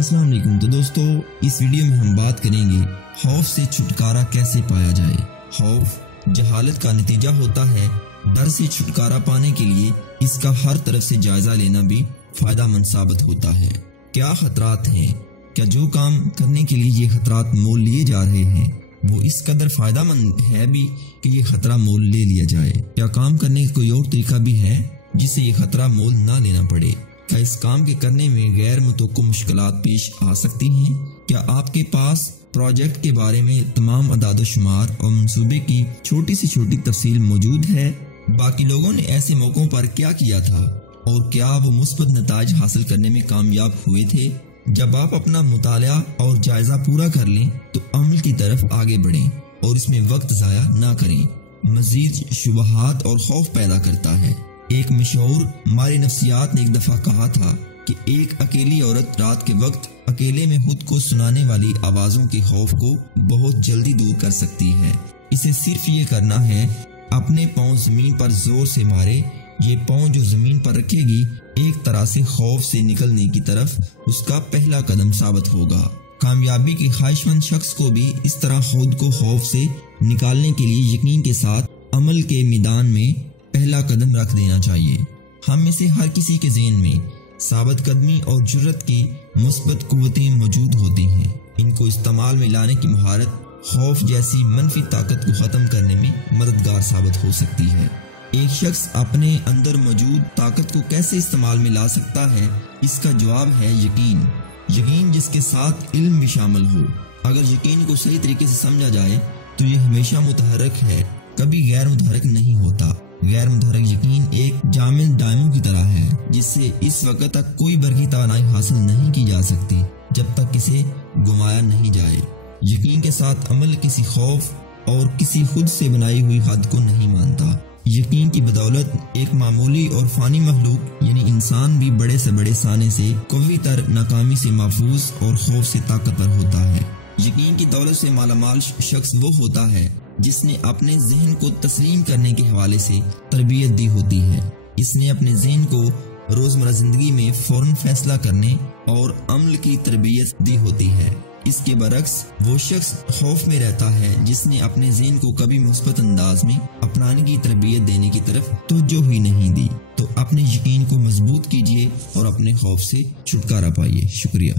السلام علیکم۔ تو دوستو، اس ویڈیو میں ہم بات کریں گے خوف سے چھٹکارا کیسے پایا جائے۔ خوف جہالت کا نتیجہ ہوتا ہے۔ ڈر سے چھٹکارا پانے کے لیے اس کا ہر طرف سے جائزہ لینا بھی فائدہ مند ثابت ہوتا ہے۔ کیا خطرات ہیں؟ کیا جو کام کرنے کے لیے یہ خطرات مول لیے جا رہے ہیں وہ اس قدر فائدہ مند ہے بھی کہ یہ خطرہ مول لے لیا جائے؟ کیا کام کرنے کا کوئی اور طریقہ بھی ہے جس سے یہ خطرہ مول نہ لینا پڑے؟ کیا اس کام کے کرنے میں غیر متوقع مشکلات پیش آ سکتی ہیں؟ کیا آپ کے پاس پروجیکٹ کے بارے میں تمام اعداد و شمار اور منصوبے کی چھوٹی سے چھوٹی تفصیل موجود ہے؟ باقی لوگوں نے ایسے موقعوں پر کیا کیا تھا اور کیا وہ مثبت نتائج حاصل کرنے میں کامیاب ہوئے تھے؟ جب آپ اپنا مطالعہ اور جائزہ پورا کر لیں تو عمل کی طرف آگے بڑھیں اور اس میں وقت ضائع نہ کریں۔ مزید شبہات اور خوف پیدا کرتا ہے۔ ایک مشہور ماہر نفسیات نے ایک دفعہ کہا تھا کہ ایک اکیلی عورت رات کے وقت اکیلے میں خود کو سنانے والی آوازوں کے خوف کو بہت جلدی دور کر سکتی ہے۔ اسے صرف یہ کرنا ہے، اپنے پاؤں زمین پر زور سے مارے۔ یہ پاؤں جو زمین پر رکھے گی ایک طرح سے خوف سے نکلنے کی طرف اس کا پہلا قدم ثابت ہوگا۔ کامیابی کے خواہش مند شخص کو بھی اس طرح خود کو خوف سے نکالنے کے لیے یقین کے ساتھ عمل کے میدان میں پہلا قدم رکھ دینا چاہیے۔ ہم میں سے ہر کسی کے ذہن میں ثابت قدمی اور جرأت کی مثبت قوتیں موجود ہوتی ہیں۔ ان کو استعمال میں لانے کی مہارت خوف جیسی منفی طاقت کو ختم کرنے میں مددگار ثابت ہو سکتی ہے۔ ایک شخص اپنے اندر موجود طاقت کو کیسے استعمال میں لا سکتا ہے؟ اس کا جواب ہے یقین۔ یقین جس کے ساتھ علم بھی شامل ہو۔ اگر یقین کو صحیح طریقے سے سمجھا جائے تو یہ ہمیشہ متحرک ہے، کبھی غیر متحرک نہیں ہوتا۔ غیر متحرک یقین ایک جامد ڈائمو کی طرح ہے جس سے اس وقت تک کوئی برقی توانائی حاصل نہیں کی جا سکتی جب تک اسے گمایا نہیں جائے۔ یقین کے ساتھ عمل کسی خوف اور کسی خود سے بنائی ہوئی حد کو نہیں مانتا۔ یقین کی بدولت ایک معمولی اور فانی مخلوق یعنی انسان بھی بڑے سے بڑے سانے سے قوی تر ناکامی سے محفوظ اور خوف سے طاقتور ہوتا ہے۔ یقین کی دولت سے مالا مال شخص وہ ہوتا ہے جس نے اپنے ذہن کو تسلیم کرنے کے حوالے سے تربیت دی ہوتی ہے۔ اس نے اپنے ذہن کو روزمرہ زندگی میں فوراً فیصلہ کرنے اور عمل کی تربیت دی ہوتی ہے۔ اس کے برعکس وہ شخص خوف میں رہتا ہے جس نے اپنے ذہن کو کبھی مثبت انداز میں اپنانے کی تربیت دینے کی طرف توجہ ہی نہیں دی۔ تو اپنے یقین کو مضبوط کیجیے اور اپنے خوف سے چھٹکارا پائیے۔ شکریہ۔